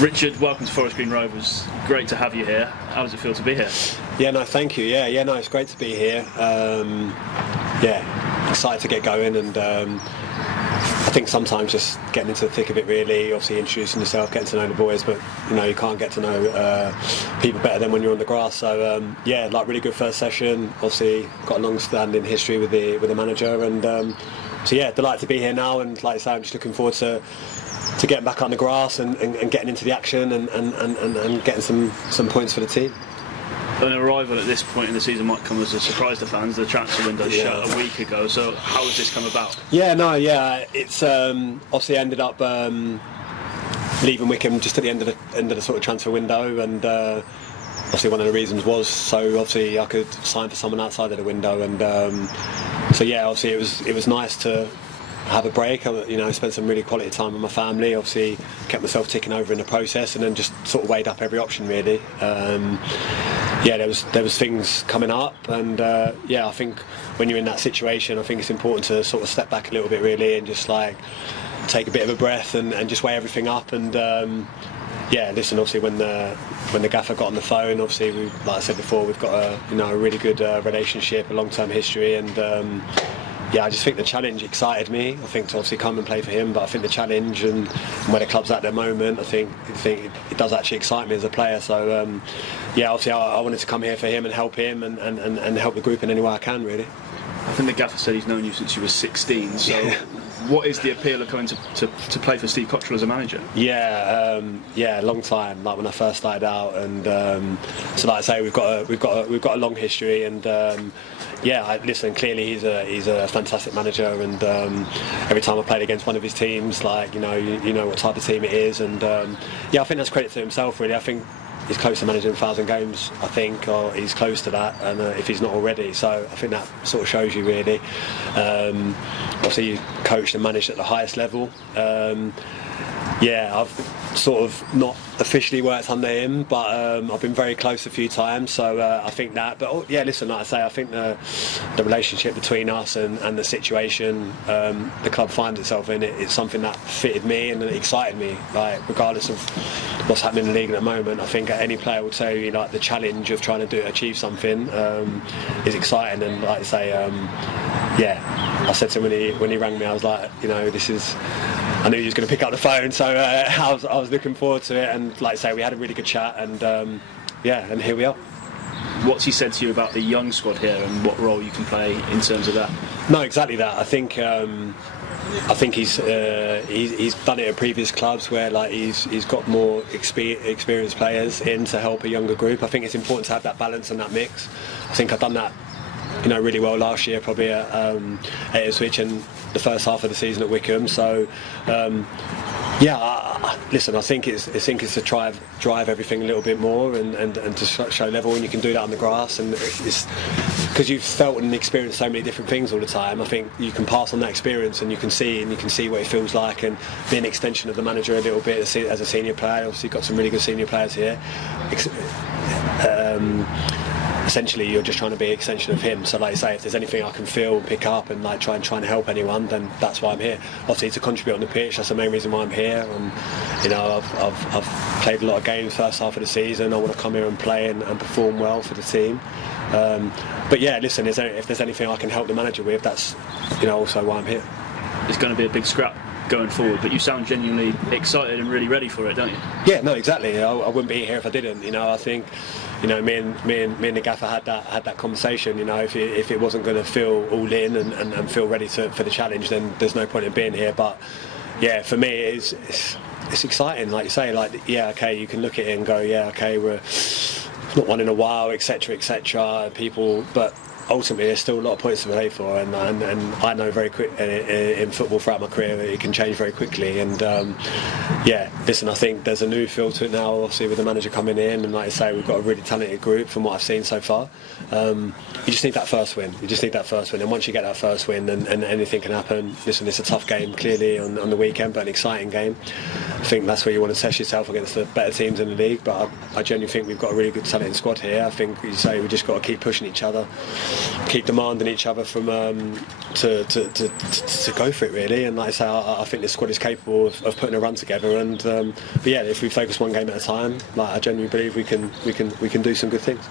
Richard, welcome to Forest Green Rovers. Great to have you here. How does it feel to be here? Yeah, no, thank you. Yeah, no, it's great to be here. Excited to get going, and I think sometimes just getting into the thick of it, really, obviously introducing yourself, getting to know the boys, but you can't get to know people better than when you're on the grass. So really good first session. Obviously got a long-standing history with the manager, and delighted to be here now. And like I say, I'm just looking forward to getting back on the grass and getting into the action and getting some points for the team. An arrival at this point in the season might come as a surprise to fans. The transfer window shut a week ago, so how has this come about? It's obviously ended up leaving Wycombe just at the end of the sort of transfer window, and obviously one of the reasons was so obviously I could sign for someone outside of the window, and obviously it was nice to have a break. Spent some really quality time with my family. Obviously kept myself ticking over in the process, and then just sort of weighed up every option, really. There was things coming up, and I think when you're in that situation, I think it's important to sort of step back a little bit, really, and just like take a bit of a breath and just weigh everything up. And obviously when the gaffer got on the phone, obviously like I said before, we've got a really good relationship, a long-term history, and I just think the challenge excited me. I think to obviously come and play for him, but I think the challenge and where the club's at the moment, I think it does actually excite me as a player. So obviously I wanted to come here for him and help him and help the group in any way I can, really. I think the gaffer said he's known you since you were 16. So what is the appeal of coming to play for Steve Cottrell as a manager? A long time. Like when I first started out, and so like I say, we've got a long history, and listen. Clearly, he's a fantastic manager, and every time I played against one of his teams, like you know what type of team it is, and I think that's credit to himself, really. I think he's close to managing 1,000 games, I think, or he's close to that, and if he's not already. So I think that sort of shows you, really. Obviously, you coached and managed at the highest level. I've sort of not officially worked under him, but I've been very close a few times, so I think that. But listen, like I say, I think the relationship between us and the situation the club finds itself in, it's something that fitted me and excited me. Like regardless of what's happening in the league at the moment, I think any player will tell you like the challenge of trying to achieve something is exciting. And like I say, I said to him when he rang me, I was like, this is. I knew he was going to pick up the phone, so I was looking forward to it. And like I say, we had a really good chat, and and here we are. What's he said to you about the young squad here and what role you can play in terms of that? No, exactly that. I think he's done it at previous clubs where like he's got more experienced players in to help a younger group. I think it's important to have that balance and that mix. I think I've done that really well last year, probably at Ipswich, and the first half of the season at Wycombe. So listen, I think it's to drive everything a little bit more and to show level, and you can do that on the grass, and it's because you've felt and experienced so many different things all the time. I think you can pass on that experience, and you can see what it feels like, and be an extension of the manager a little bit as a senior player. Obviously got some really good senior players here. Essentially, you're just trying to be an extension of him. So like I say, if there's anything I can feel and pick up and like try and help anyone, then that's why I'm here. Obviously to contribute on the pitch, that's the main reason why I'm here. And I've played a lot of games first half of the season. I want to come here and play and perform well for the team. Listen, if there's anything I can help the manager with, that's also why I'm here. It's going to be a big scrap going forward, but you sound genuinely excited and really ready for it, don't you? Yeah, no, exactly. I wouldn't be here if I didn't. I think me and the gaffer had that conversation. If it wasn't going to feel all in and feel ready for the challenge, then there's no point in being here. But for me, it's exciting. Like you say, you can look at it and go, we're not won in a while, etc. People, but ultimately there's still a lot of points to play for, and I know very quick in football throughout my career that it can change very quickly. And listen, I think there's a new feel to it now, obviously with the manager coming in, and like I say, we've got a really talented group from what I've seen so far. You just need that first win. And once you get that first win, then anything can happen. Listen, it's a tough game clearly on the weekend, but an exciting game. I think that's where you want to test yourself against the better teams in the league, but I genuinely think we've got a really good talented squad here. I think, you say, we just got to keep pushing each other. keep demanding each other from to go for it really. And like I say, I think this squad is capable of putting a run together. And but yeah, if we focus one game at a time, like I genuinely believe we can do some good things.